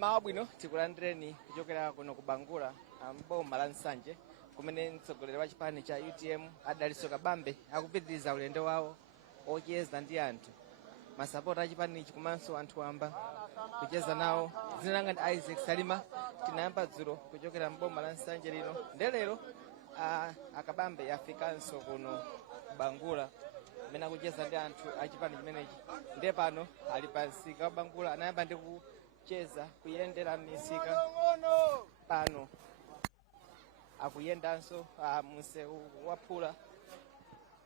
Mawabwino tikulandireni kuchokera kuno kubangula mboma la Nsanje kumene mtsogoleri wa chipani cha UTM Adaliso Kabambe akupitiriza ulendo wawo ocheza ndi anthu masapota a chipani ichi komanso anthu amba kucheza nawo. Dzina langa ndi Isaac Salima, tinayamba dzulo kuchokera mboma la Nsanje lino ndelero akabambe yafikanso kuno kubangula kumene akucheza ndi anthu a chipani chimenechi. Ndiye pano ali pa msika wa Bangula, anayamba ndi kucheza kuyendera misika pano akuyendanso msewu waphula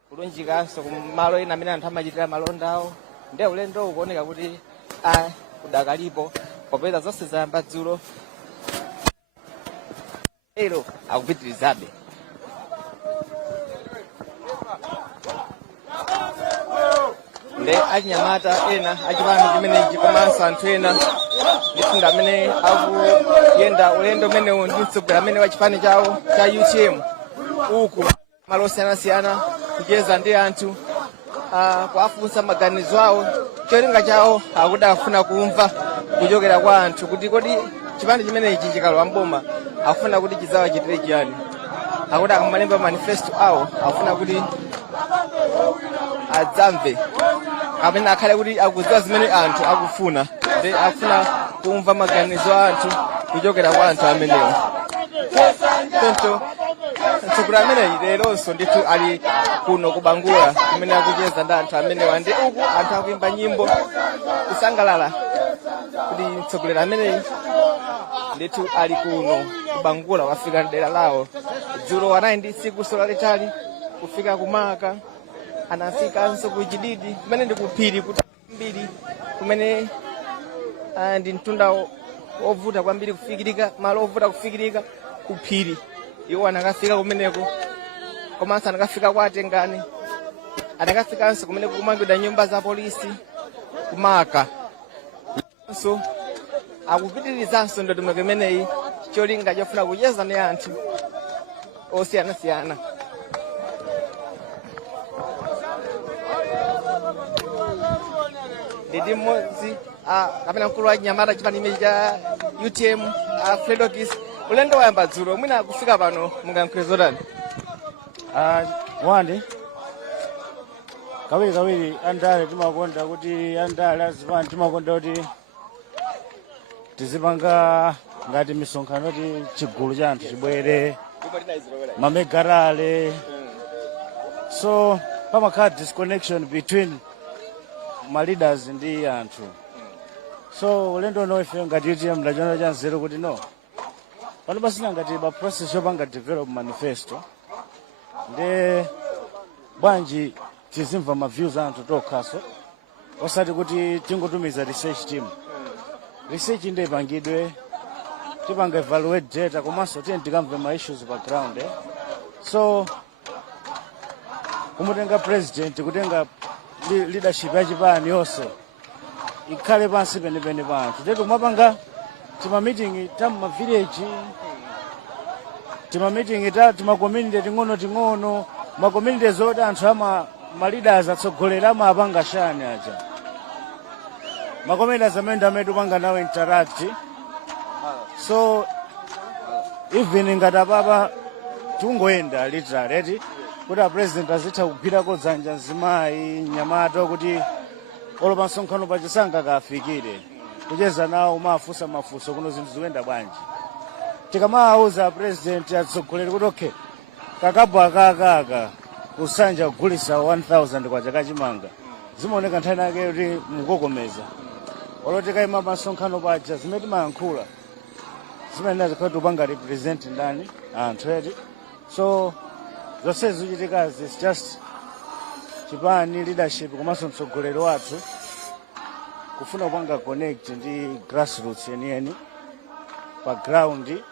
kulunjikanso kumalo ena amene anthu amachitira malonda awo. Ndiye ulendo ukuoneka kuti kudakalipo popeza zonse zayamba dzulo, lero akupitirizabe. Nde achinyamata ena achipani chimenechi komanso anthu ena ndithu amene akuyenda ulendo umenewu ndi mtsogoleri amene wa chipani chawo cha UTM uku malo osiyanasiyana kucheza ndi anthu kuwafunsa maganizo awo. Cholinga chawo akuti akufuna kumva kuchokera kwa anthu kuti kodi chipani chimenechi chikalowa mboma akufuna kuti chidzawachitire chiyani. Akuti akamalemba manifesto awo akufuna kuti adzamve amene akhale kuti akudziwa zimene anthu akufuna, ndi akufuna kumva maganizo a anthu kuchokera kwa anthu amenewo. Tonto mtsogoleri ameneyi leronso ndithu ali kuno kubangula kumene akucheza ndi anthu amenewa, ndi uku anthu akuimba nyimbo kusangalala kuti mtsogoleri ameneyi ndithu ali kuno kubangula wafika dera lawo. Dzulo anali ndi tsiku lalitali kufika kumaka, anafikanso kuchididi kumene ndi kuphiri kuti mbiri kumene ndi mtunda ovuta kwambiri kufikirika, malo ovuta kufikirika kuphiri. Iwo anakafika kumeneko komanso anakafika kwa Atengani, anakafikanso kumene kumangidwa nyumba za polisi kumaka. So akupitirizanso ndondomeko imeneyi cholinga chofuna kucheza ndi anthu osiyanasiyana. Ndi mmodzi kapena mkulu wa chinyamata chipani imenechi cha UTM Fredokis. Ulendo wayamba dzulo, mwina kufika pano mungayankhule zotani? Wandi kawiri andale timakonda kuti andale azipani timakonda kuti tizipanga ngati misonkhano kuti chigulu cha anthu chibwere mamegarale, so pamakhala disconnection between ma leaders ndi anthu. So ulendo no ife ngati UTM ndachona cha nzeru kuti no pano pasina ngati ba process yopanga develop manifesto, nde bwanji tizimva ma views anthu tokhaso osati kuti tingotumiza research team. Research ndi ipangidwe tipanga evaluate data komanso tikamve ma issues pa ground So kumutenga president kutenga leadership ya chipani yonse ikhale pansi penepene pa anthu. Tetu kumapanga tima meeting tamma village, tima meeting tima community ting'ono ma community zoti anthu ama leaders atsogolera amapanga shani aja ma communities amene amedu panga nawo interact. So even ngati apapa tungoenda literally kuti a president azitha kugwirako dzanja nzimayi nyamata kuti olopa msonkhano pachisanga kafikire kucheza nawo mafunsa mafunso kuno zinthu zikuyenda bwanji. Tikamawuza president atsogoleri kuti okay kakabwa akaka kusanja kugulisa 1000 kwa chaka chimanga zimaoneka nthani yake kuti mukokomeza olotika ima masonkhano paja zimene timayankhula zimene zikati upanga represent ndani anthu edi. So zonse zichitikazi it's just chipani leadership komanso mtsogoleri wathu kufuna kupanga connect ndi grassroots yeniyeni pa ground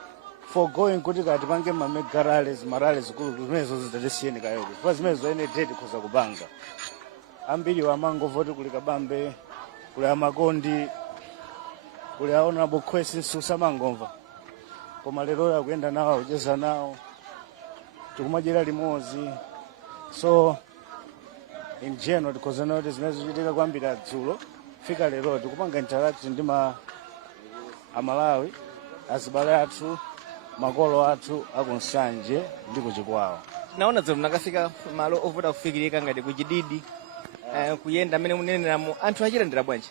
for going kuti kati pange mamegarales marales zikulu zimenezo zidatisiyeni kayoke kwa zimenezo ene date kuza kupanga ambiri wamangova kuli Kabambe kuli Amagondi kuli aona bokwesi susamangomva koma lero yakuyenda nawo kucheza nawo tikumajera limodzi. So in general tikozana kuti zimene zichitika kwambiri dzulo fika lero tikupanga interact ndi amalawi, azibale athu, makolo athu akunsanje ndi kuchikwawa. Naona dzulo nakafika malo ovuta kufikirika ngati kuchididi kuyenda amene muneneramo anthu achilandira bwanji?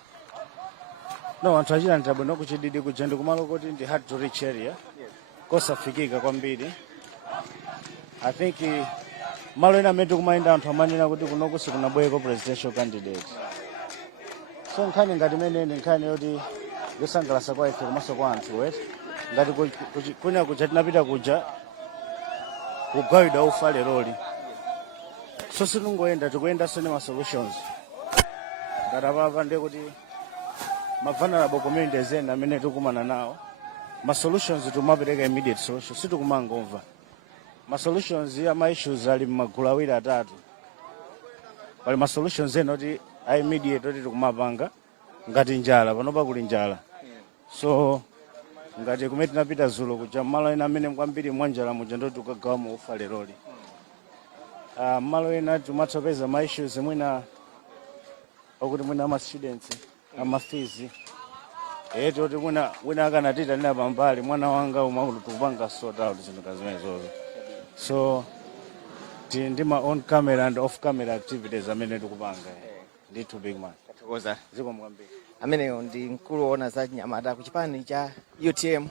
No, anthu achilandira bwino kuchididi kuja ndi kumalo kuti ndi hard to reach area, kosafikika kwambiri. I think malo ena amene tikumayenda anthu amanena kuti kunoku sikunabweko presidential candidate. So nkhani ngati menene nkhani yoti yosangalatsa kwa ife komanso kwa anthu wet ngati kunya kuja tinapita kuja kugawidwa ufa leroli. So sitingoyenda tikuyenda sone ma solutions ngati apapa ndiye kuti ma vulnerable communities ena amene tikumana nawo ma solutions timapereka immediate solution, sitikumangomva ma solutions ya ma issues ali m'magulu awiri atatu. Pali ma solutions ena kuti a immediate oti tikumapanga ngati njala panopa kuli njala. So ngati kumene tinapita dzulo kuja malo ena amene kwambiri mwanjala muja ndo tikagawa mu ufa leroli. Malo ena timatsopeza ma issues mwina okuti mwina ama students ama fees toti mwina akanatita nina pambali mwana wanga umakulu tukupanga sort out zinthu kazimenezozo. So ndi ma on camera and off camera activities amene tikupanga ndithu big man. Kathokoza. Ziko mwambiri. Ameneyo ndi mkulu woona za Nyamata ku chipani cha UTM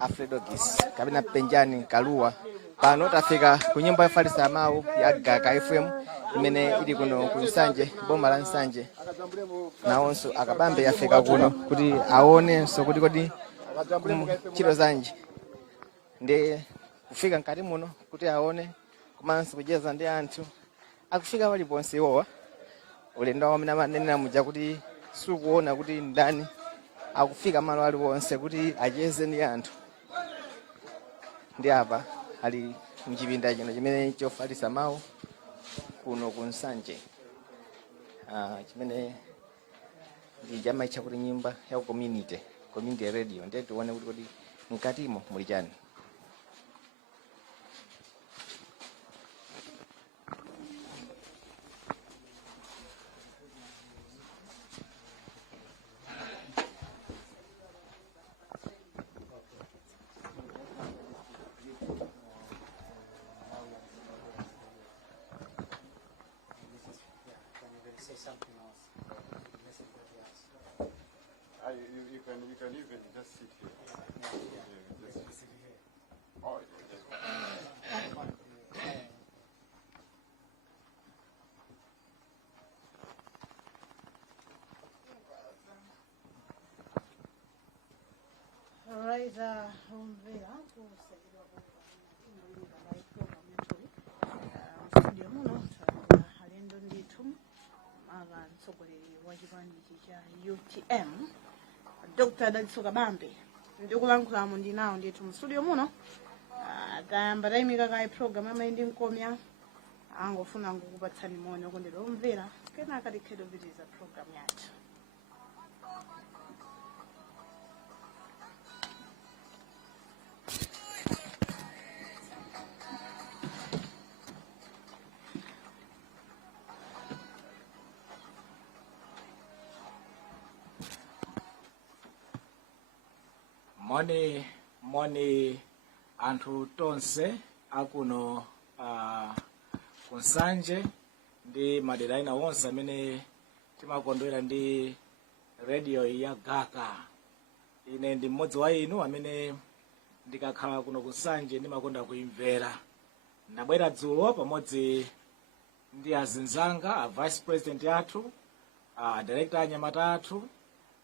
Alfredo Gis kapena Penjani Kaluwa. Pano tafika ku nyumba yofalitsa mawu ya Gaka FM imene ili kuno ku Nsanje, boma la Nsanje. Nawonso akabambe yafika kuno kuti aonenso kuti kodi ntchito zanji ndi kufika mkati muno kuti aone komanso kucheza ndi anthu akufika paliponse iwowa. Ulendo wawo amene amanenera muja kuti sukuona kuti ndani akufika malo aliwonse kuti acheze ndi anthu. Ndi apa ali mchipinda chino chimene chofalitsa mawu kuno ku Nsanje. Chimene ndi chamaitcha kuti nyumba ya community radio. Ndiye tione kuti kodi mkatimo muli chani. You can even just sit here. Oh, Alright, umvera kusaidiwa studio muno alendo ndithu mtsogoleri wa chipani cha UTM Dr. Dalitso Kabambe ndikulankhulamo ndinawo ndithu mu studio muno. Tayamba tayimika kayi program amene ndi mkomya angofuna kukupatsani moni okondedwa omvera kenaka tikhedo vitiza program yathu. Moni anthu tonse akuno ku Nsanje ndi madera ena wonse amene timakondwera ndi radio ya Gaka. Ine ndi mmodzi wa inu amene ndikakhala kuno ku Nsanje ndimakonda kuimvera. Ndabwera dzulo pamodzi ndi azinzanga a vice president athu, director a Nyamata athu,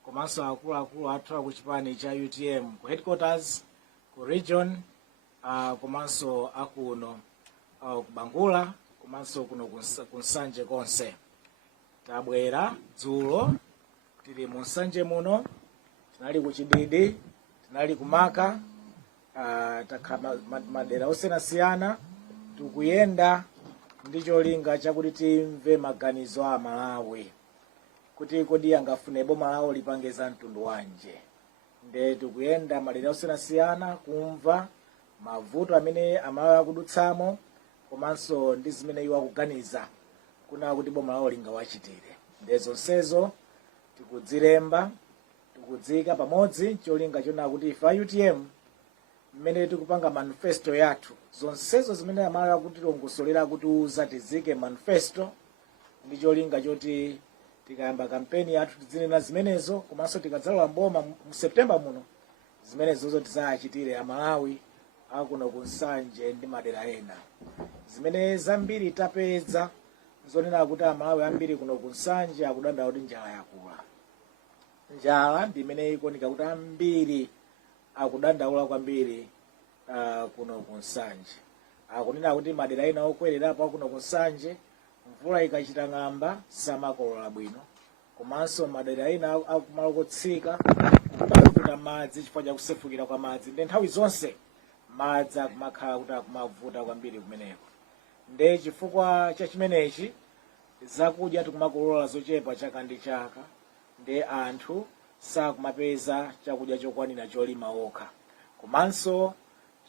komanso akuluakulu athu aku chipani cha UTM ku headquarters, ku region, komanso akuno ku Bangula, komanso kuno ku Nsanje konse. Tabwera dzulo tili mu Nsanje muno, tinali ku Chididi, tinali ku Maka, takhala madera osiyanasiyana tikuyenda ndi cholinga chakuti timve maganizo a Malawi kuti kodi angafune boma lawo lipange za mtundu wanje. Nde tikuyenda madera osiyanasiyana kumva mavuto amene Amalawi akudutsamo komanso ndi zimene iwo akuganiza kuna kuti boma lawo lingawachitire. Nde zonsezo tikudzilemba kudzika pamodzi cholinga chona kuti ife UTM mmene tikupanga manifesto yathu zonsezo zimene amala kuti longosolera kuti uza tizike manifesto ndi cholinga choti tikayamba kampeni yathu tidzinena zimenezo komanso tikadzalowa mboma mu September muno zimenezo tizachitire Amalawi akuno kunsanje ndi madera ena. Zimene zambiri tapeza zonena kuti Amalawi ambiri kuno kunsanje akudandaula kuti njala yakula. Njala ndi imene ikuoneka kuti ambiri akudandaula kwambiri kuno kunsanje. Akunena kuti madera ena okwererapo akuno kunsanje mvula ikachita ng'amba samakolola bwino. Komanso madera ena akumalo kotsika kukuta madzi chifukwa cha kusefukira kwa madzi. Ndi nthawi zonse madzi akumakhala kuti akumavuta kwambiri kumeneko. Ndi chifukwa cha chimenechi zakudya tikumakolola zochepa chaka ndi chaka. Ndi anthu sakumapeza chakudya chokwanira cholima okha. Komanso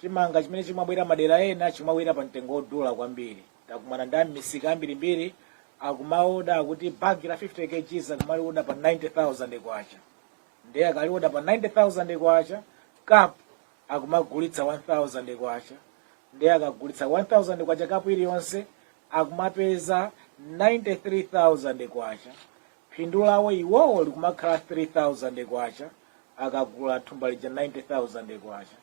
chimanga chimene chimabwera madera ena chimabwera pa mtengo wodula kwambiri. Takumana ndi misika ambirimbiri akumaoda kuti bagi la 50 kg akumalioda pa 90,000 kwacha. Ndi akalioda pa 90,000 kwacha cup akumagulitsa 1,000 kwacha. Ndi akagulitsa 1,000 kwacha cup iliyonse akumapeza 93,000 kwacha. Phindu lawo iwowo likumakhala 3,000 kwacha akagula thumba lija 90,000 kwacha.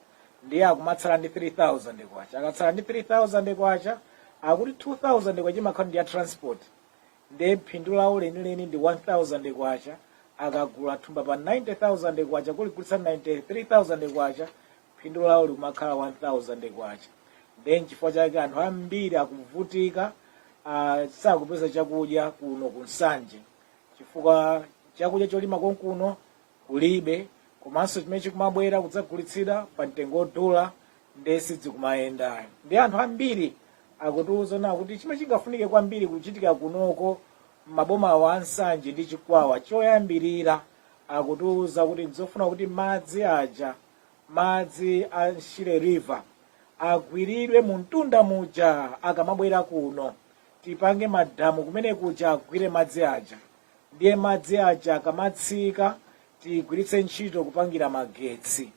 Ndi akumatsala ndi 3,000 kwacha. Akatsala ndi 3,000 kwacha akuti 2,000 kwacha imakhala ndi ya transport. Ndi phindu lawo lenileni ndi 1,000 kwacha akagula thumba pa 90,000 kwacha kuligulitsa 93,000 kwacha phindu lawo likumakhala 1,000 kwacha. Ndi chifukwa chake anthu ambiri akuvutika sakupeza chakudya kuno kunsanje chifukwa chakudya cholima konkuno kulibe komanso chimene chikumabwera kudzagulitsidwa pa mtengo wodula ndi sidzikumayenda. Ndi anthu ambiri akutiuza kuti chimene chingafunike kwambiri kuchitika kunoko maboma awa ansanje ndi chikwawa choyambirira akutiuza kuti nzofuna kuti madzi aja madzi a Shire River agwiridwe mu mtunda muja akamabwera kuno tipange madamu kumene kuja agwire madzi aja. Ndiye madzi aja akamatsika tigwiritse ntchito kupangira magetsi.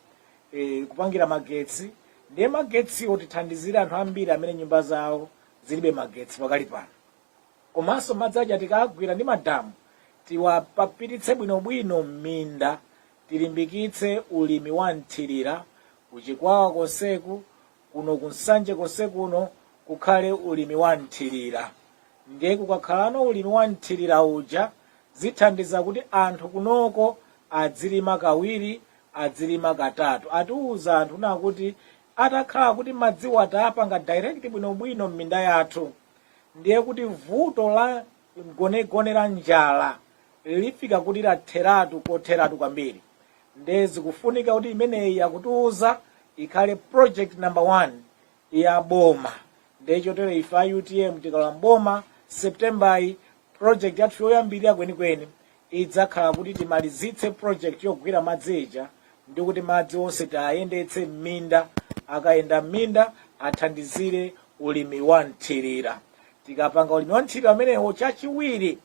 Kupangira magetsi ndiye magetsiwo tithandizira anthu ambiri amene nyumba zawo zilibe magetsi pakali pano. Komanso madzi aja tikagwira ndi madamu tiwapapititse bwinobwino m'minda tilimbikitse ulimi wa nthirira kuchikwawa konseku kuno kunsanje konsekuno kukhale ulimi wa nthirira. Ndiye kukakhalano ulimi wa nthirira uja zithandiza kuti anthu kunoko adzilima kawiri adzilima katatu. Atiuza anthu nakuti atakhala kuti madziwo atapanga direct bwinobwino m'minda yathu ndiye kuti vuto la gonera njala lifika kuti latheratu kotheratu kwambiri. Ndiye zikufunika kuti imeneyi akutiuza ikhale project number 1 ya boma. Ndiye chotero ife UTM tikalowa mboma September project yathu yoyambirira kwenikweni idzakhala kuti timalizitse project yogwira madzi ija ndi kuti madzi onse tayendetse m'minda akayenda m'minda athandizire ulimi wa nthirira. Tikapanga ulimi wa nthirira amenewo chachiwiri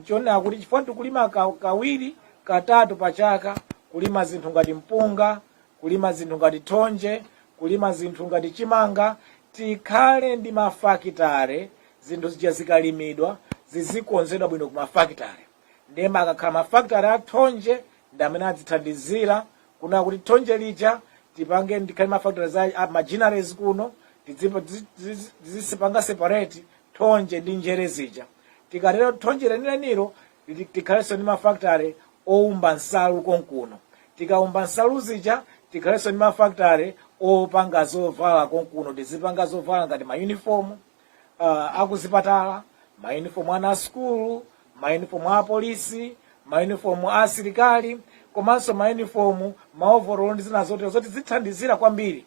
nchonena kuti chifukwa tikulima kawiri katatu pachaka kulima zinthu ngati mpunga kulima zinthu ngati thonje kulima zinthu ngati chimanga tikhale ndi mafakitare zinthu zija zikalimidwa zizikonzedwa bwino ku mafakitare. Ndiye makakhala mafakitare a thonje ndi amene adzithandizira kuna kuti thonje lija tipange ndikhale mafakitare za machineries kuno tizisipanga separate thonje ndi njere zija. Tikatero thonje lenileniyo tikhalenso ndi mafakitare oumba nsalu konkuno. Tikaumba nsalu zija tikhalenso ndi mafakitare opanga zovala konkuno tizipanga zovala ngati mauniform akuzipatala mauniform ana a skulu mauniform a polisi mauniform a asilikali komanso mauniform maoverall ndi zina zotero zoti zithandizira kwambiri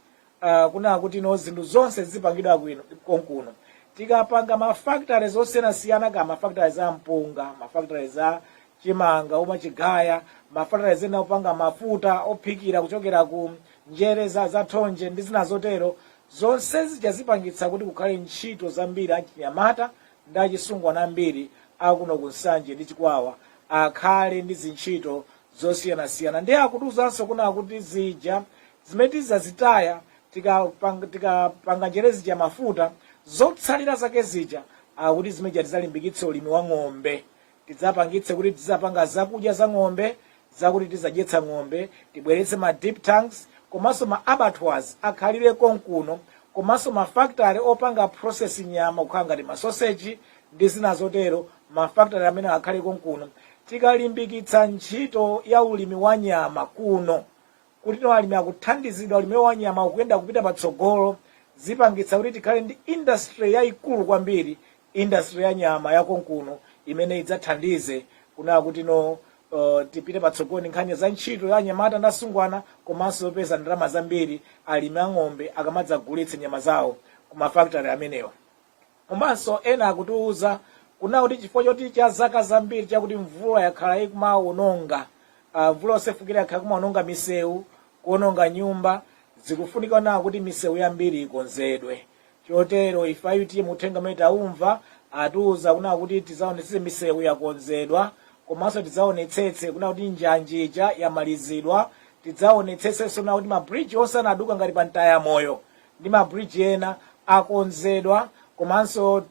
kuna kuti no zinthu zonse zipangidwa bwino konkuno. Tikapanga mafakitare zosiyanasiyana kama mafakitare za mpunga mafakitare za chimanga umachigaya mafakitare zena opanga mafuta ophikira kuchokera ku njere za thonje ndi zina zotero zonse zijazipangitsa kuti kukhale ntchito zambiri achinyamata ndi achisungwana ambiri akuno kunsanje ndi chikwawa akhale ndi zintchito zosiyanasiyana. Ndiye akutiuzanso kuna kuti zija zimene tizazitaya tikapanga njere zija mafuta zotsalira zake zija akuti zimeja tizalimbikitse ulimi wa ng'ombe, tidzapangitse kuti tizapanga zakudya za ng'ombe zakuti tizadyetsa ng'ombe, tibweretse ma deep tanks komanso ma abattoirs akhalire konkuno, komanso ma factory opanga process nyama kukhala ngati ma sausage ndi zina zotero, ma factory amene akhale konkuno. Tikalimbikitsa ntchito ya ulimi wa nyama kuno kuti no alimi akuthandizidwa, ulimi wa nyama ukuyenda kupita patsogolo, zipangitsa kuti tikhale ndi industry yayikulu kwambiri, industry ya nyama ya konkuno imene idzathandize kuna kuti tipite patsogolo nkhani za ntchito ya anyamata ndi asungwana, komanso zopeza ndalama zambiri alimi ang'ombe akamadzagulitsa nyama zawo ku mafactory amenewa. Komanso ena akutiuza kuna kuti chifukwa choti cha zaka zambiri chakuti mvula yakhala ikumaononga, mvula yosefukira yakhala kumaononga misewu, kuononga nyumba, zikufunika na kuti misewu yambiri ikonzedwe. Chotero ifa UTM uthenga umene taumva atiuza kuna kuti tizaonetsetse misewu yakonzedwa, komanso tidzaonetsetse kuna kuti njanjija yamalizidwa, tidzaonetsetse kuna kuti mabridge onse anaduka ngati pa ntaya moyo ndi mabridge ena akonzedwa, komanso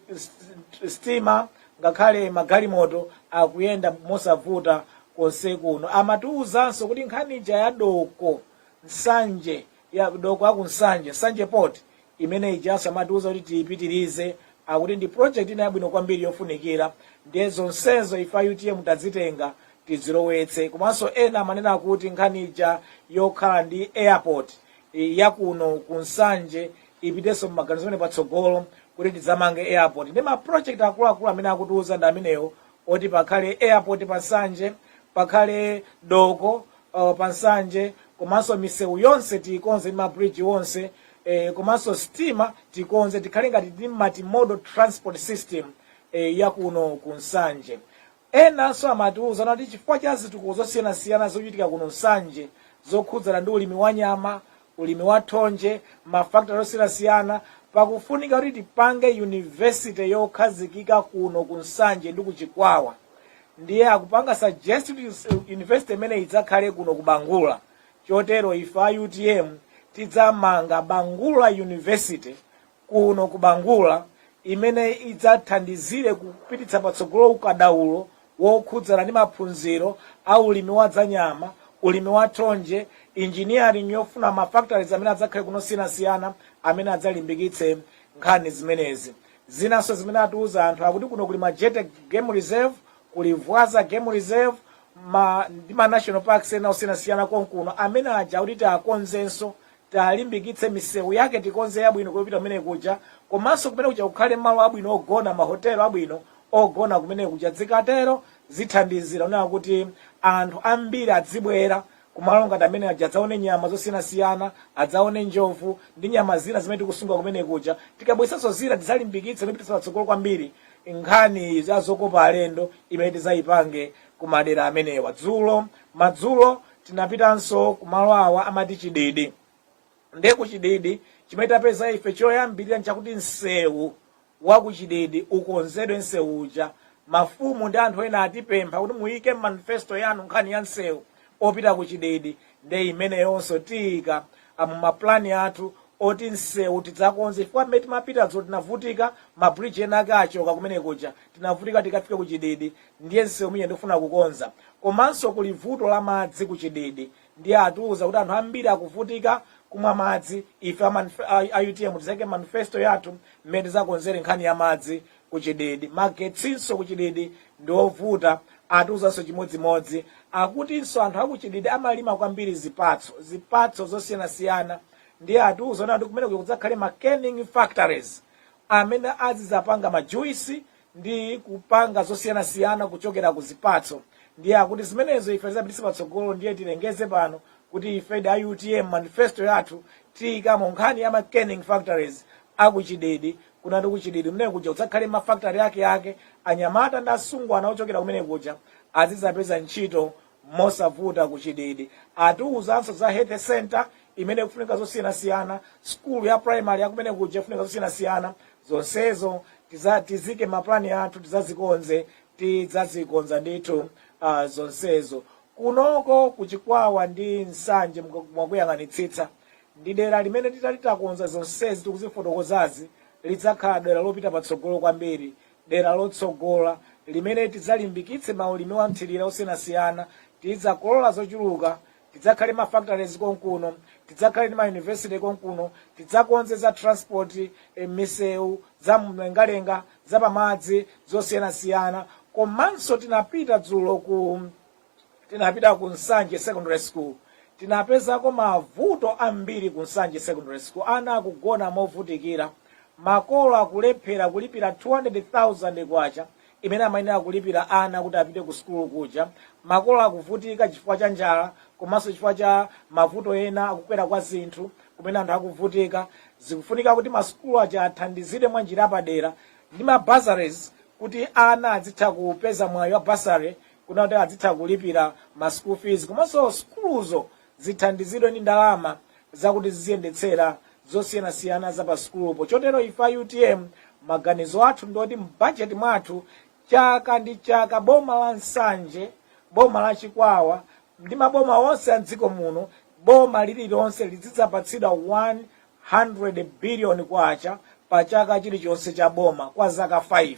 stima ngakhale magalimoto akuyenda mosavuta konse kuno. Amatiuzanso kuti nkhanija ya doko nsanje ya doko akunsanje Nsanje Port imene ijanso amatiuza kuti tiyipitirize, akuti ndi project ina yabwino kwambiri yofunikira, ndiye zonsezo ifa UTM tazitenga tizilowetse. Komanso ena amanena akuti nkhanija yokhala ndi airport yakuno kunsanje ipitenso m'maganizo amene patsogolo kuti tidzamange airport. Ndi ma project akuluakulu amene akutiuza ndi amenewo, oti pakhale airport pansanje, pakhale doko pansanje, komanso misewu yonse tikonze ndi mabridge wonse, komanso stima tikonze, tikhale ngati ndi multimodal transport system yakuno kunsanje. Enanso amatiuza kuti chifukwa cha zitukuko zosiyanasiyana zochitika kuno nsanje zokhudzana ndi ulimi wa nyama, ulimi wa thonje, mafactory osiyanasiyana, pakufunika kuti tipange university yokhazikika kuno kunsanje ndi kuchikwawa. Ndiye akupanga suggest university imene idzakhale kuno kubangula. Chotero ifa UTM tidzamanga Bangula University kuno kubangula, imene idzathandizire kupititsa patsogolo ukadaulo wokhudzana ndi maphunziro a ulimi wa dzanyama, ulimi wa thonje, engineering yofuna mafactories amene adzakhale kuno siyanasiyana amene adzalimbikitse nkhani zimenezi. Zinanso zimene atiuza anthu akuti kuno kuli Majete Game Reserve, kuli Vwaza Game Reserve, ndi ma national parks ena osiyanasiyana konkuno amene aja kuti akonzenso, talimbikitse misewu yake tikonze yabwino kupita kumene kuja, komanso kumene kuja kukhale malo abwino ogona, mahotelo abwino ogona kumene kuja. Zikatero zithandizira una kuti anthu ambiri adzibwera kumalo ngati amene aja adzaone nyama zosiyanasiyana, adzaone njovu ndi nyama zina zimene tikusunga kumene kuja. Tikabwesanso zina tizalimbikitse kupititsa patsogolo kwambiri nkhani za zokopa alendo imene tizayipange kumadera amenewa. Madzulo tinapitanso kumalo awa amati Chididi. Ndiye kuchididi chimene tapeza ife choyambirira nchakuti msewu wa kuchididi ukonzedwe. Msewu uja mafumu ndi anthu ena atipempha kuti muyike manifesto yanu nkhani ya msewu opita kuchididi, ndiye imene yonso tiyika maplani athu oti msewu tidzakonze. Chifukwa mmene timapita dzo tinavutika, mabridge ena akachoka kumene kuja tinavutika tikafike kuchididi, ndiye msewu mwenye ndikufuna kukonza. Komanso kuli vuto la madzi kuchididi, ndiye atiuza kuti anthu ambiri akuvutika kumwa madzi. Ife UTM tizake manifesto yathu mmene tizakonzere nkhani ya madzi kuchididi. Magetsinso kuchididi ndi ovuta, atiuzanso chimodzimodzi akutinso anthu akuchididi amalima kwambiri zipatso zosiyanasiyana. Ndiye atiuza kuti kumene kudzakhale ma canning factories amene azizapanga majuisi ndi kupanga zosiyanasiyana kuchokera ku zipatso. Ndiye akuti zimenezo ife zizapititsa patsogolo, ndiye tilengeze pano kuti ife da UTM manifesto yathu tiyikamo nkhani ya ma canning factories akuchididi. Kuna ndi kuchididi mene kuja udzakhale ma factory yake anyamata ndi asungwana ochokera kumene kuja azizapeza ntchito mosavuta kuchididi. Atiuzanso za health center imene kufunika zosiyanasiyana, school ya primary yakumene kuja kufunika zosiyanasiyana. Zonsezo tizike maplani athu, tidzazikonza ndithu zonsezo. kunoko kuchikwawa ndi nsanje mwakuyang'anitsitsa ndi dera limene titakonza zonsezi tikuzifotokozazi lidzakhala dera lopita patsogolo kwambiri, dera lotsogola limene tidzalimbikitse maulimi wa mthirira osiyanasiyana, tidzakolola zochuluka, tidzakhale ma factories konkuno, tidzakhale ndi ma university konkuno, tidzakonze za transport, misewu za mlengalenga, za pamadzi zosiyanasiyana. Komanso tinapita ku Nsanje Secondary School, tinapezako mavuto ambiri ku Nsanje Secondary School, ana akugona movutikira, makolo akulephera kulipira 200,000 kwacha imene amayenera kulipira ana kuti apite ku skulu kuja. Makolo akuvutika chifukwa cha njala komanso chifukwa cha mavuto ena akukwera kwa zinthu kumene anthu akuvutika. Zikufunika kuti maskulu aja athandizire mwa njira yapadera ndi ma bursaries kuti ana adzitha kupeza mwayi wa bursary kuna kuti adzitha kulipira ma school fees, komanso skuluzo zithandizidwe ndi ndalama zakuti ziziyendetsera zosiyanasiyana za pa skulupo. Chotero ifa UTM maganizo athu ndoti mbudget mwathu chaka ndi chaka boma la Nsanje, boma la Chikwawa ndi maboma onse a dziko muno, boma lililonse lizidzapatsidwa 100 billion kwacha pa chaka chilichonse cha boma kwa zaka 5.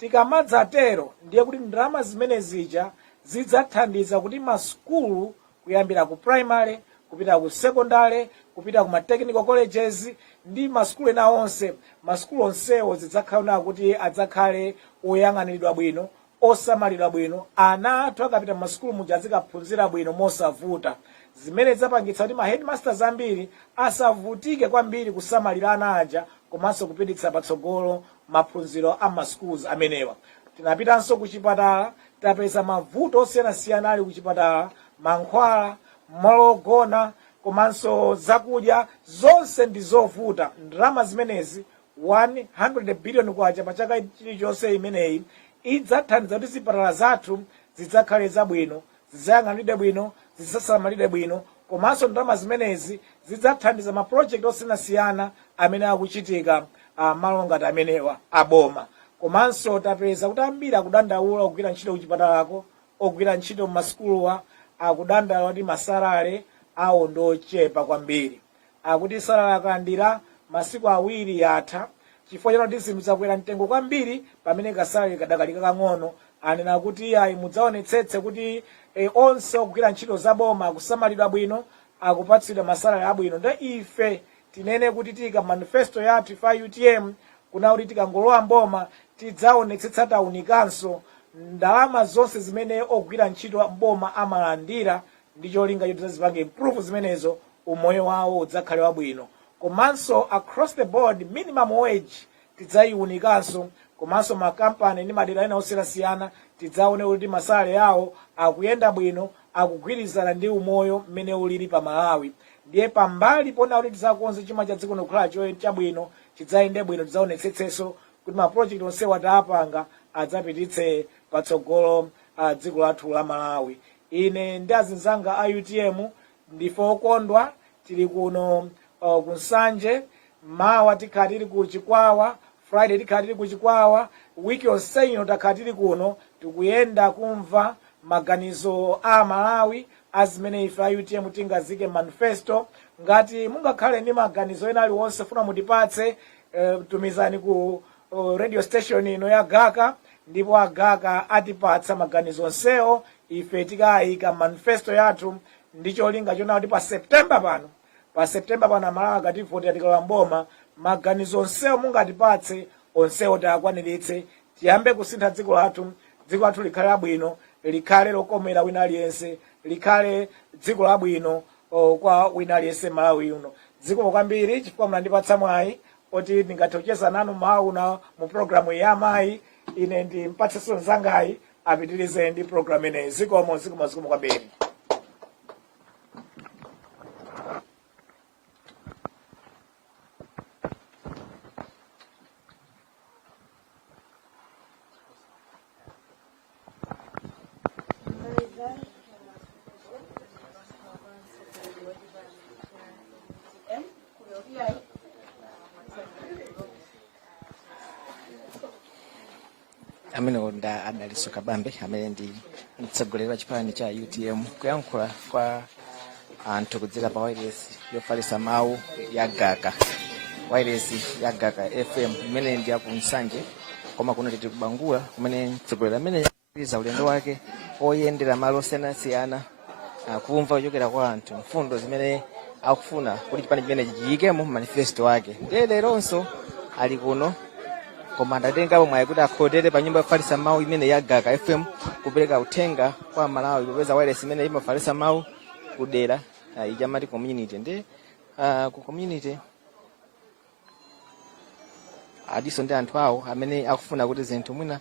Tikamadzatero ndiye kuti ndalama zimene zija zidzathandiza kuti maskulu kuyambira ku primary kupita ku secondary kupita ku technical colleges ndi maskulu ena onse, maskulu onsewo zidzakhala kuti adzakhale oyang'aniridwa bwino, osamalidwa bwino. Ana athu akapita maskulu muja azikaphunzira bwino mosavuta, zimene zapangitsa kuti ma headmasters ambiri asavutike kwambiri kusamalira ana aja komanso kupititsa patsogolo maphunziro a maschools amenewa. Tinapitanso ku chipatala, tapeza mavuto osiyanasiyana ali ku chipatala, mankhwala, malo ogona komanso zakudya zonse ndi zovuta. Ndalama zimenezi 100 billion kwacha pa chaka chilichonse imeneyi idzathandiza kuti zipatala zathu zidzakhale zabwino, zidzayang'anidwe bwino, zidzasamalidwe bwino, komanso ndalama zimenezi zidzathandiza ma project osiyanasiyana amene akuchitika malo ngati amenewa aboma. Komanso tapeza kuti ambiri akudandaula kugwira ntchito kuchipatalako, ogwira ntchito m'maskuluwa akudandaula kuti masalale awo ndochepa kwambiri, akuti salale akalandira masiku awiri yatha chifukwa choti zinthu zakwera mtengo kwambiri pamene kasalale kadakalika kang'ono. Anena kuti ayi mudzaonetsetse kuti onse ogwira ntchito zaboma akusamalidwa bwino, akupatsidwa masalale abwino. Nde ife tinene kuti tika manifesto yathu ifa UTM kuna kuti tikangolowa mboma tidzaonetsetsa taunikanso ndalama zonse zimene ogwira ntchito mboma amalandira, ndi cholinga choti zipange improve zimenezo umoyo wawo udzakhale wabwino. Komanso across the board minimum wage tidzayiunikanso, komanso makampani ndi madera ena osiyanasiyana tidzaone kuti masalale yawo akuyenda bwino, akugwirizana ndi umoyo mmene ulili pa Malawi. Ndiye pambali pona kuti tidzakonze chuma cha dziko kukhala chabwino, chidzayende bwino, tidzaonetsetsenso kuti ma project onse watapanga adzapititse patsogolo dziko lathu la Malawi. Ine ndi azinzanga a UTM ndife okondwa tili kuno ku Nsanje, mawa tikhala tili ku Chikwawa, Friday tikhala tili ku Chikwawa, wiki yonse ino takhala tili kuno tikuyenda kumva maganizo a Malawi azimene ife a UTM tingazike manifesto. Ngati mungakhale ndi maganizo ena aliwonse funa mutipatse, tumizani ku radio station ino ya Gaka, ndipo agaka atipatsa maganizo onsewo, ife tikayika manifesto yathu ndi cholinga chona kuti pa September pano Malawi akativotera tikalowa mboma, maganizo onsewo mungatipatse onsewo tiakwaniritse, tiyambe kusintha dziko lathu likhale labwino, likhale lokomera wina aliyense, likhale dziko labwino kwa wina aliyense Malawi uno. Dziko kwambiri chifukwa mnandipatsa mwayi oti ndingathe kucheza nanu mawu mu programu ya amayi. Ine ndi mpatsenso nzangayi apitirize ndi programu ineyi. Zikomo kwambiri. amene nda Adaliso Kabambe amene ndi mtsogoleri wa chipani cha UTM kuyankhula kwa anthu kudzera pa wireless yofalitsa mawu ya Gaga, wireless ya Gaga FM imene ndi yaku Nsanje koma kuno tili kubangula kumene mtsogoleri amene za ulendo wake oyendera malo osiyanasiyana kumva kuchokera kwa anthu mfundo zimene akufuna kuti chipani chimene chiyikemo manifesto wake. Leronso ali kuno koma ndatengapo mwayi kuti akhotere pa nyumba yofalitsa mawu imene ya Gaga FM kupereka uthenga kwa Malawi popeza wireless imene imafalitsa mawu kudera ijamati community ndi ku community adiso ndi anthu awo amene akufuna kuti zinthu mwina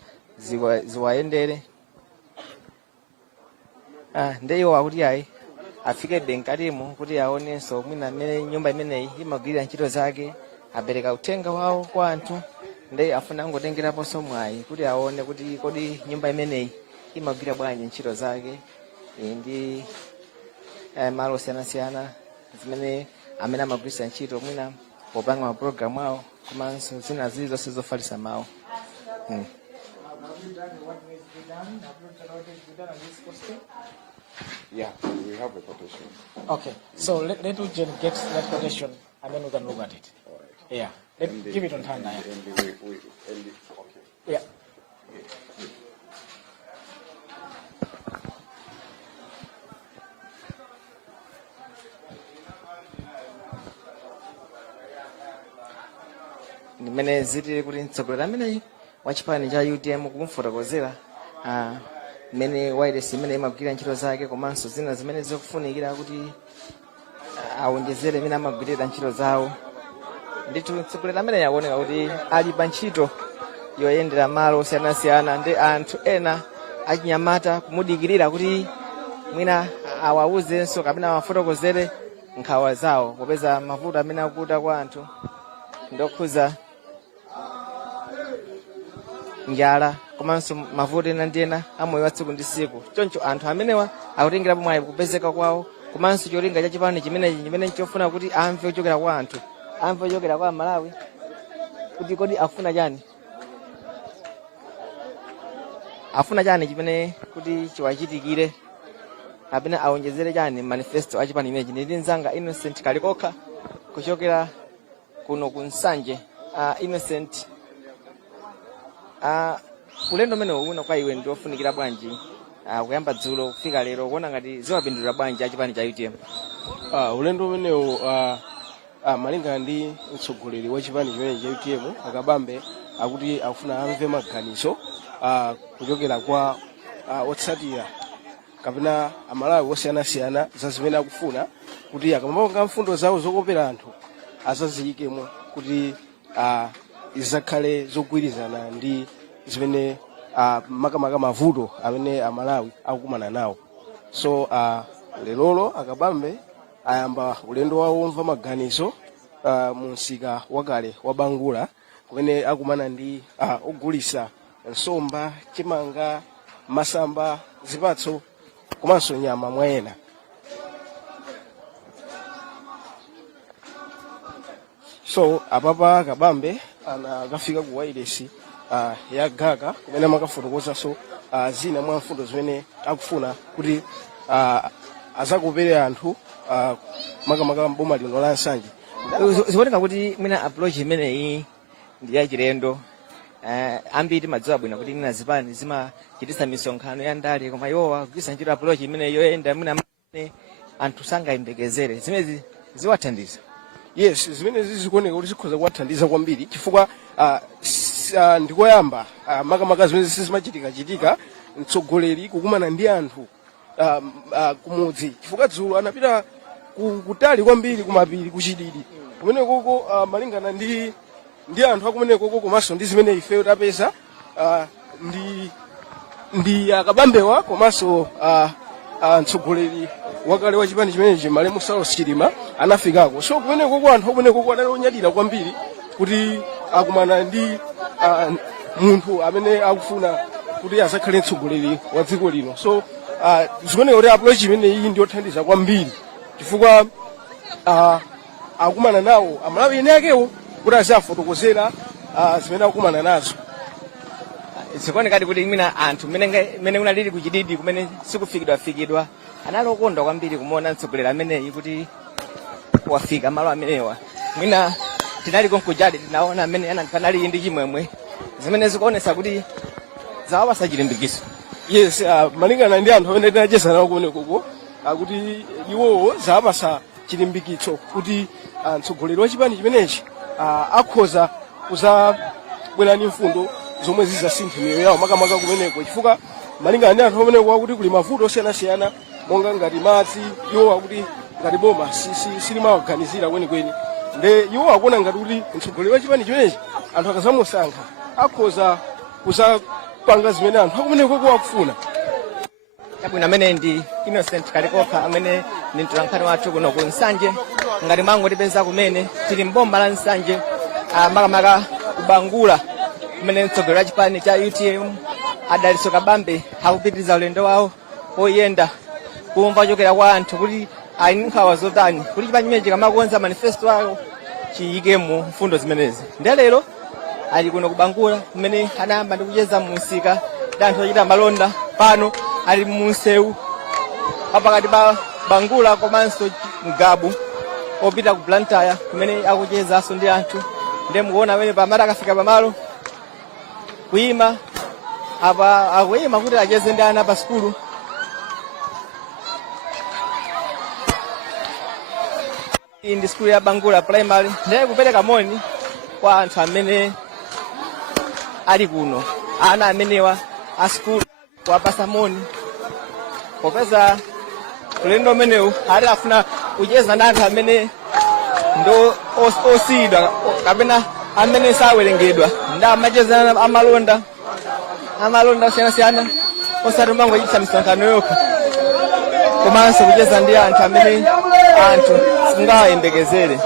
ziwayendere ndeyo akuti ayi afike benkatimo kuti aonenso mwina amene nyumba imeneyi imagwirira ntchito zake apereka uthenga wawo kwa anthu ndi afuna angotengeraponso mwayi kuti aone kuti kodi nyumba imeneyi imagwira bwanji ntchito zake ndi malo osiyanasiyana zimene amene amagwiritsa ntchito mwina popanga mapulogalamu awo komanso zina zili zonse zofalitsa mawu. Yeah, we have a quotation. Okay, so let me just get that quotation and then we can look at it. All right. Yeah, give it on hand now. Okay. Yeah. Nimene zitili kuti mtsogoleri amene wa chipani cha UTM kumfotokozera mene wireless imene imagwirira ntchito zake komanso zina zimene zikufunikira kuti awonjezere mene amagwirira ntchito zawo. Ndithu mtsogoleri amene yakuoneka kuti ali pa ntchito yoyendera malo osiyanasiyana ndi anthu ena achinyamata kumudikirira kuti mwina awawuzenso kapena awafotokozere nkhawa zawo popeza mavuto amene akuta kwa anthu ndokhuza njala komanso mavuto ena ndi ena amoyo wa tsiku ndi tsiku. Choncho anthu amenewa akutengerapo mwayi kupezeka kwawo komanso cholinga cha chipani chimene chofuna kuti amve kuchokera kwa anthu, amve kuchokera kwa Malawi kuti kodi afuna chani, afuna chani chimene kuti chiwachitikire apena awonjezere chani manifesto a chipani imenechi. Ndi nzanga Innocent Kalikoka kuchokera kuno ku Nsanje. Innocent, ulendo umene uno kwa iwe ndi ofunikira bwanji kuyamba dzulo kufika lero kuona ngati ziwapindulira bwanji achipani cha UTM? Ulendo umenewu malingana ndi mtsogoleri wa chipani chimene cha UTM Akabambe akuti akufuna amve maganizo kuchokera kwa otsatira kapena Amalawi osiyanasiyana za zimene akufuna kuti akamapanga mfundo zawo zokopera anthu azaziyikemo kuti izakhale zogwirizana ndi zimene makamaka mavuto amene Amalawi akukumana nawo. So lelolo Akabambe ayamba ulendo wawo womva maganizo mu msika wakale wa Bangula kumene akumana ndi ogulitsa nsomba, chimanga, masamba, zipatso komanso nyama mwayena. So apapa Akabambe anakafika ku wireless ya Gaga kumene makafotokoza so zina mwa mfundo zimene akufuna kuti azakopere anthu makamaka mboma lino la Nsanje. Zikuoneka kuti mwina approach imeneyi ndi ya chilendo. Ambiri madziwa bwino kuti nina zipani zimachititsa misonkhano ya ndale koma iwowa kugwiritsa ntchito approach imene yoyenda mwina amene anthu sangayembekezere. Zimene ziwathandiza. Yes, zimene zikuoneka kuti zikhoza kuwathandiza kwambiri chifukwa ndikoyamba makamaka zimene zimachitika mtsogoleri kukumana ndi anthu kumudzi chifukwa dzulo anapita kutali kwambiri kumapiri kuchididi kumene koko malingana ndi anthu akumene koko komanso ndi zimene ife tapeza ndi Akabambewa komanso mtsogoleri wakale wa chipani chimenechi Malemu Saulos Chilima anafikako. So kumene koko anthu akumene koko adalonyadira kwambiri kuti akumana ndi munthu amene akufuna kuti azakhale mtsogoleri wa dziko lino. So zikuoneka kuti approach imene iyi ndi yothandiza kwambiri chifukwa akumana nawo Amalawi ene akewo kuti azafotokozera zimene akumana nazo. zikuonekati kuti imina anthu mene unalili kuchididi kumene sikufikidwa analokonda kwambiri kumuona mtsogoleri ameneyi kuti wafika malo amenewa. Mwina tinali konkujadi tinaona amene panali ndi chimwemwe zimene zikuonesa kuti zawapasa chilimbikiso. Yes, malingana ndi anthu amene tinacheza nawo kumeneko akuti iwowo zawapasa chilimbikitso kuti mtsogoleri wa chipani chimenechi akhoza kuzabwera ndi mfundo zomwe zizasintha miyoyo yawo makamaka kumeneko, chifukwa malingana ndi anthu ameneko akuti kuli mavuto osiyanasiyana monga ngati madzi. Iwo akuti ngati boma silimawaganizira kwenikweni, nde iwo akuona ngati kuti mtsogoleri wa chipani chimenechi anthu akazamusankha akhoza kuzapanga zimene anthu akumeneko akufuna. Chabwino amene ndi Innocent Kalikoka amene ndi mtolankhani wathu kuno ku Nsanje. Ngati mango tipeza kumene tili mbomba la Nsanje makamaka kubangula kumene mtsogoleri wa chipani cha UTM Adaliso Kabambe akupitiriza ulendo wawo oyenda kumva chokera kwa anthu kuti ali nkhawa zotani kuti chipani chimenechi chikamakonza manifesto wawo chiyike mu mfundo zimenezi. Ndiye lero ali kuno kubangula kumene anayamba ndi kucheza mu msika ndi anthu ochita malonda. Pano ali mu msewu pakati pa Bangula komanso Mgabu opita ku Blantyre kumene akuchezanso ndi anthu. Ndiye mukuona amene pamata akafika pamalo kuyima apa akuyima kuti acheze ndi ana pa skulu. Iyi ndi skulu ya Bangula Primary. Ndiye kupereka moni kwa anthu amene ali kuno, ana amenewa a skulu kuwapasa moni popeza ulendo umenewu ali afuna kucheza ndi anthu amene ndo osiyidwa kapena amene sawerengedwa ndi amacheza amalonda osiyanasiyana osati mangochitisa misonkhano yokha komanso kucheza ndi anthu amene anthu singawayembekezere.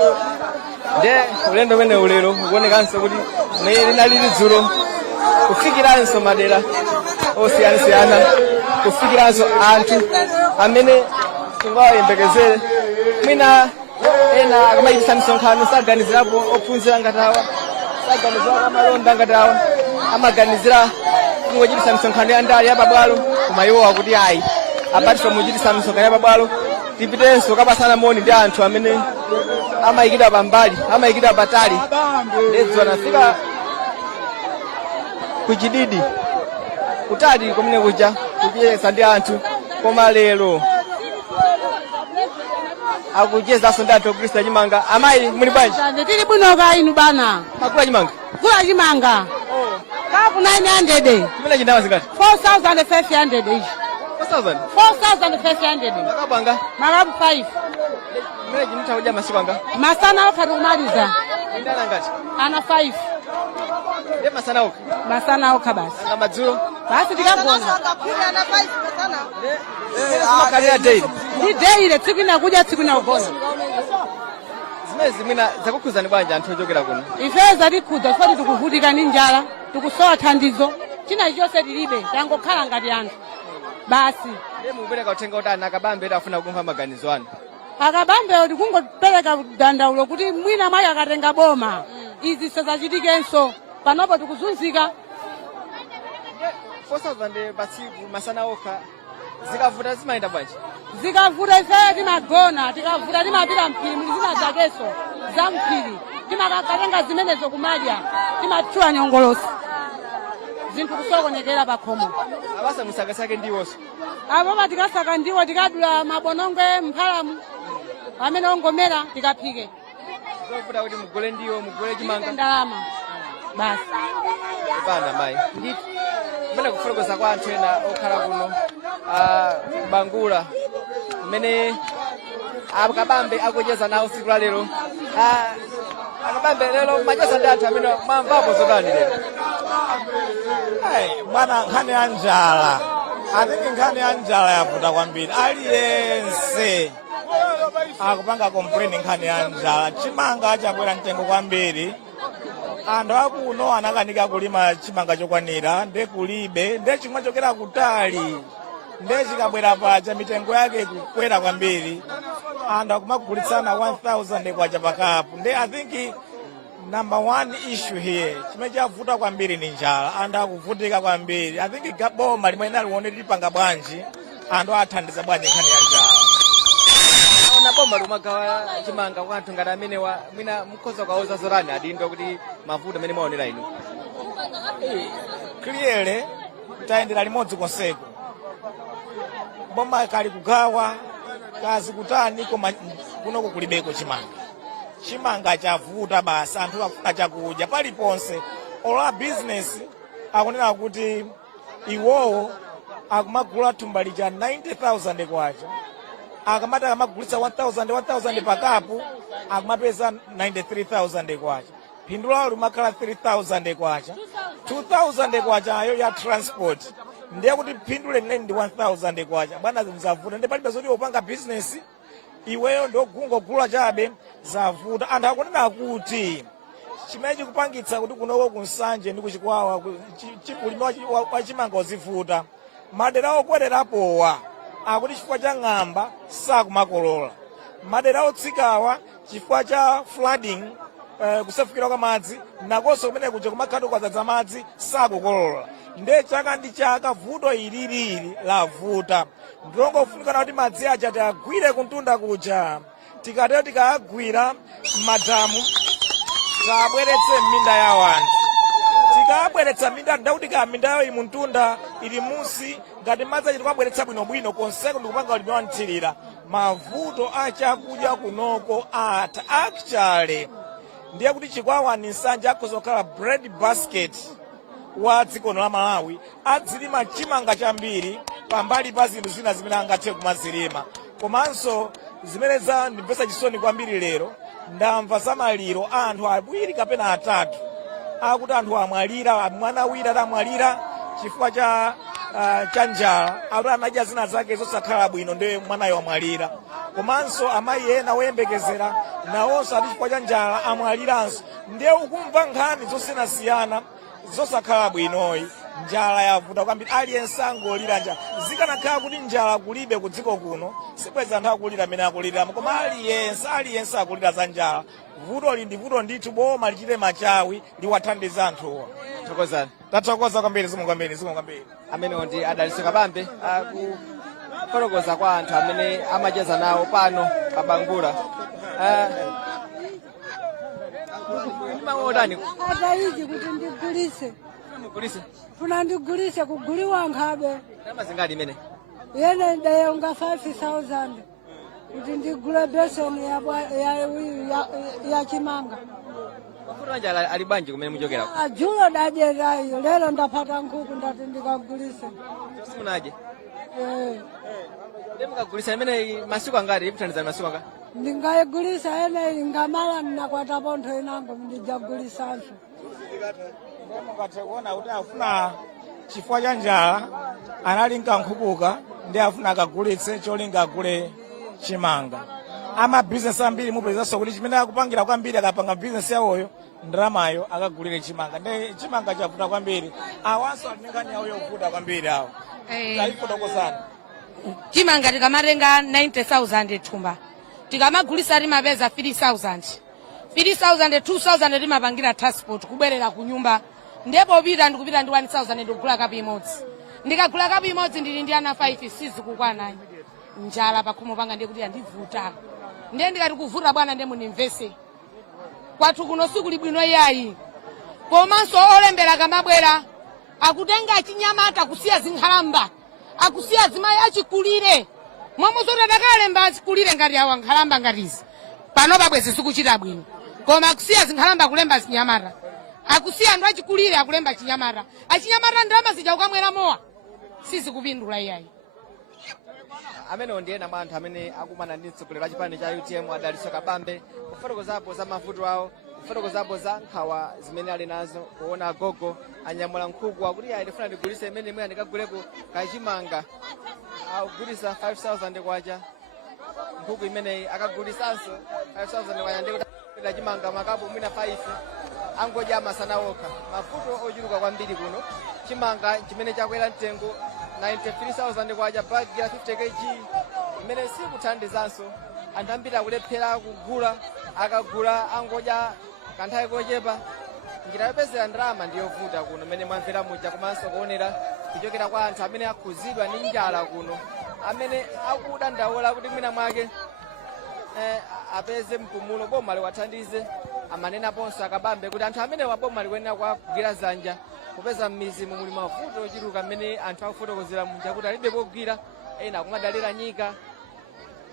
Ndiye ulendo umenewu lero ukuonekanso kuti linalili dzulo kufikiranso madera osiyanasiyana, kufikiranso anthu amene singawayembekezere. Mwina ena akamachitisa misonkhano saganizirapo ophunzira ngati awa, saganizirapo amalonda ngati awa, amaganizira kungochitisa misonkhano ya ndale ya pabwalo. Koma iwo akuti ayi apatiso muchitisa misonkhano ya pabwalo tipitenso kapasana moni ndi anthu amene amayikidwa pambali, amayikidwa patali. Ndiye nafika kuchididi kutali kumene kuja kucheza ndi anthu, koma lero akuchezanso ndi anthu ogwirisa chimanga. Amayi muli bwanji? Tili bwino ka inu bana. Makula chimanga? Kula chimanga. Kapu 900. Chimene chindawa zingati? 4,500 ichi. 4,000? 4,500. Makapu anga? Makapu 5. Chimene chinitha kudya masiku anga? Masana okha tikumaliza. Ndana ngati? Ana 5. Ndiye masana okha? Masana okha basi. Anga madzulo? Basi tikagona. Makalira daily? Ndi daily tsiku inakuja tsiku inagona. Zimezi mwina zakukhuzani bwanji anthu ochokera kuno? Ifeza tikhuza foti tikuvutika ndi njala, tikusowa thandizo. China chonse tilibe, tangokhala ngati anthu. Basi. Ndiye mukupereka uthenga kuti ana Kabambe afuna kumva maganizo anu. Akabambe tikungopereka dandaulo kuti mwina mayi akatenga boma. Izi sizachitikenso. Panopo tikuzunzika. 4,000 pasiku masana okha zikavuta zimayenda bwanji? Zikavuta ife timagona, tikavuta timapita mphiri, muli zina zakeso za mphiri. Timakatenga zimenezo kumadya, timatchula nyongolosi. Zinthu kusokonekera pakhomo. Abasa musakasake ndiwonso. Apo tikasaka ndiwo tikadula mabonongwe mphalamu. Amene ongomera tikaphike. Zovuta kuti mugule ndiwo, mugule chimanga. Ndalama. Basi. Ipanda mayi. Nditi. Mbona kufotokoza kwa anthu ena okhala kuno Bangula kumene Kabambe akucheza nawo tsiku la lero. Kabambe lero macheza ndi anthu amene mwamvapo zotani lero? Bwana, nkhani ya njala, atiki nkhani ya njala yavuta kwambiri. Aliyense akupanga kompleni nkhani ya njala. Chimanga chakwera mtengo kwambiri. Anthu akuno anakanika kulima chimanga chokwanira, nde kulibe, nde chimwe chokera kutali, nde chikabwera pacha mitengo yake kukwera kwambiri. Anthu akumagulitsana 1,000 kwacha pakapu. Nde I think number one issue here chimene chavuta kwambiri ni njala, anthu akuvutika kwambiri. I think boma limene alione lipanga bwanji anthu athandiza bwanji nkhani ya njala. Ona boma lumagawa chimanga kwa anthu ngati amene mwina mukhoza kwauza zorani adindo kuti mavuto amene maonera inu. Clearly tayendera limodzi konseko. Boma kali kugawa kazi kutani koma kunoko kulibeko chimanga. Chimanga chavuta basi anthu afuna chakudya paliponse. Ola business akunena kuti iwowo akumagula thumba lija 90,000 kwacha. Akamata akamagulitsa 1,000 pakapu akumapeza 93,000 kwacha. Phindu lawo limakhala 3,000 kwacha. 2,000 kwacha ayo ya transport. Ndiye kuti phindu lenene ndi 1,000 kwacha. Bwana zavuta ndi palibe zoti upanga business iweyo ndo kungogula chabe zavuta. Anthu akunena kuti chimene chikupangitsa kuti kunoko kunsanje ndi kuchikwawa chipulimi wa chimanga uzivuta. Madera okwererapowa akuti chifukwa cha ng'amba sakumakolola. Madera otsikawa chifukwa cha flooding kusefukira kwa madzi nakonso kumene kuja kumakhala kwadzaza madzi sakukolola. Nde chaka ndi chaka vuto ililili lavuta. Ndilongofunikana kuti madzi aja tiagwire kuntunda kuja. Tikatero tikaagwira madamu tabweretse m'minda ya wanthu. Tikabweretsa minda ndakuti ka mindayo ili muntunda ili musi ngati madzi achiti kwabweretsa bwinobwino konseko ndikupanga ulimi wanthirira. Mavuto achakudya kunoko atha actually. Ndiye kuti chikwawa ni nsanje akhoza kukhala bread basket wa dziko la Malawi adzilima chimanga chambiri pambali pa zinthu zina zimene angathe kumazilima. Komanso zimene za ndimvesa chisoni kwambiri lero ndamva za maliro anthu awiri kapena atatu akuti anthu amwalira, mwana wina atamwalira chifukwa cha njala akuti anadya zina zake zosakhala bwino ndiye mwanayo amwalira. Komanso amayi ena oyembekezera nawonso ati chifukwa cha njala amwaliranso. Ndiye ukumva nkhani zosiyanasiyana zosakhala bwinoyi. Njala yavuta kwambiri aliyense angolira njala. Zikanakhala kuti njala kulibe ku dziko kuno sibweza anthu akulira amene akulira koma aliyense akulira za njala. Vuto ndi vuto ndithu, boma lichite machawi liwathandiza anthuwa. Thokozani. Tathokoza kwambiri zimwe kwambiri. Amene ndi Adaliso Kabambe kufotokoza kwa anthu amene amacheza nawo pano pa Bangula. Ndimangotani atayiji kuti ndigulise. Mugulise? Funa ndigulise kuguliwa nkhabe. Ndalama zingati imene? Yene ndayonga 5,000 kuti ndigule beseni ya chimanga. Mafuta njala ali bwanji kumene muchokera? Ajulo dadyerayo lero ndapata nkhuku ndati ndikagulise. Simunaje? Ndiye mukagulisa imene masiku angati ikuthandizani masiku angati? Ndingayigulisa ene ngamala ninakwata pontho inango ndijagulisanso. Mukathe kuona kuti afuna chifukwa cha njala analinga nkhukuka ndi afuna akagulitse cholinga agule chimanga. Ama business ambiri mupezanso kuti chimene akupangira kwambiri akapanga business yawoyo ndalamayo akagulire chimanga. Ndi chimanga chavuta kwambiri. Awanso alingani yawo yovuta kwambiri awo. Talifotokozana. Chimanga tikamatenga 90,000 thumba. Tikamagulisa limapeza 3,000. 3,000 2,000 limapangira transport kubwerera ku nyumba. Ndipo pita ndikupita ndi 1,000 ndikugula kapi imodzi. Ndikagula kapi imodzi ndili ndi ana 5 sizikukwana. Njala pakhomo panga ndiye kuti andivuta. Ndiye ndikati kuvuta bwana ndiye munimvese. Kwathu kuno siku libwino yayi. Komanso olembera kamabwera akutenga chinyamata kusiya zinkhalamba. Akusiya zimayi achikulire. Mwamuzota takalemba achikulire ngati awa nkhalamba ngatizi. Pano pabwezi sikuchita bwino. Koma akusiya zinkhalamba kulemba zinyamata. Akusiya ndo achikulire akulemba chinyamata. Achinyamata ndalama zija ukamwera mowa. Sizikupindula iyayi. Amene ndiye na anthu amene akumana ndi mtsogoleri wa chipani cha UTM Adaliso Kabambe kufotokozapo za mavuto awo, kufotokozapo za nkhawa zimene ali nazo, kuona agogo anyamula nkhuku akuti alifuna ndigulise imene imwe ndikaguleko kachimanga akugulisa 5,000 kwacha. Nkhuku imene akagulisanso 5,000 kwacha ndikuti chimanga makapu mwina 5 angodya masana okha. Mavuto ochuluka kwambiri kuno. Chimanga chimene chakwera mtengo 93,000 kwacha bag ya 50 kg imene sikuthandizanso. Anthu ambiri akulephera kugula, akagula angodya kanthawi kochepa njira yopezera ndalama ndiyovuta kuno mmene mwamvera muja, komanso kuonera kuchokera kwa anthu amene akhuzidwa ndi njala kuno, amene akudandaula kuti mwina mwake apeze mpumulo, boma liwathandize. Amanenaponso akabambe kuti anthu amene waboma likuyenera kugwira zanja kupeza m'mizi muli mavuto ochuluka amene anthu akufotokozera muja kuti alibe pogwira, ena akumadalira nyika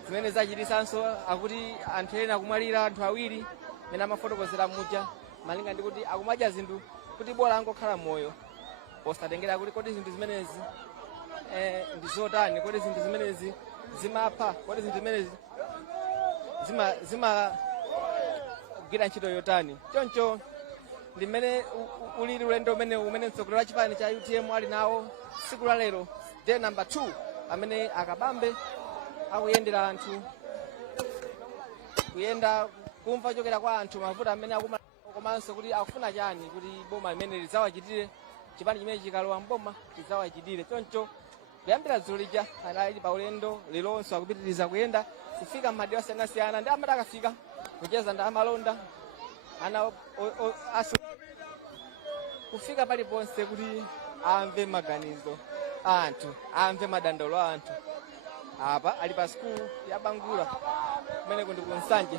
zimene zachitisanso akuti anthu ena akumwalira anthu awiri amene amafotokozera muja, malinga ndi kuti akumadya zinthu kuti bora angokhala moyo posatengera kuti kodi zinthu zimenezi ndi zotani, kodi zinthu zimenezi zimapha, kodi zinthu zimenezi zimagwira ntchito yotani. Choncho ndi mmene ulili ulendo umene mtsogoleri wa chipani cha UTM ali nawo siku la lero, day number 2, amene akabambe akuyendera anthu, kuyenda kumva chokera kwa anthu mavuto amene komanso kuti akufuna chani kuti boma limene lidzawachitire, chipani chimene chikalowa mboma chidzawachitire. Choncho kuyambira dzulo lija anali pa ulendo, lelonso akupitiriza kuyenda kufika m'madera osiyanasiyana, ndi amati akafika kucheza ndi amalonda ana kufika paliponse kuti amve maganizo anthu, amve madandaulo a anthu. Apa ali pa skulu ya Bangula kumene kundi kunsanje,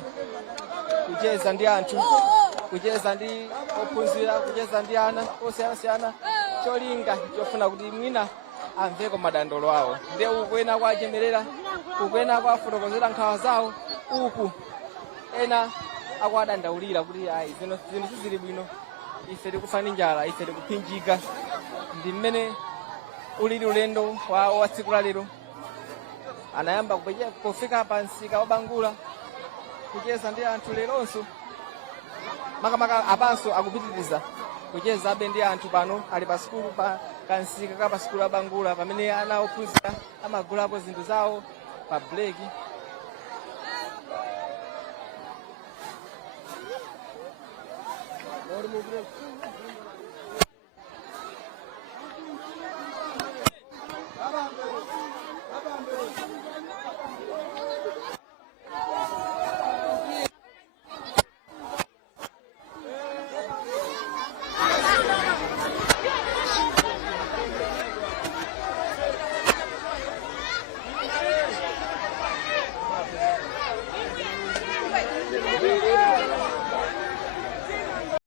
kucheza ndi anthu, kucheza ndi ophunzira, kucheza ndi ana osiyanasiyana, cholinga chofuna kuti mwina amveko madandaulo awo. Ndi ukuena kwachemerera, ukuena kwafotokozera nkhawa zawo, uku ena akuadandaulira kuti ayi zinthu sizili bwino, ife tikufa ndi njala, ife tikuphinjika. Ndi mmene ulili ulendo wawo wa tsiku la lero. Anayamba kufika pa msika wa Bangula kucheza ndi anthu, leronso makamaka apanso akupitiriza kucheza abe ndi anthu. Pano ali pa skulu, pa kansika ka pa skulu ya Bangula, pamene ana ophunzira amagulapo zinthu zawo pa break. Vamos ver.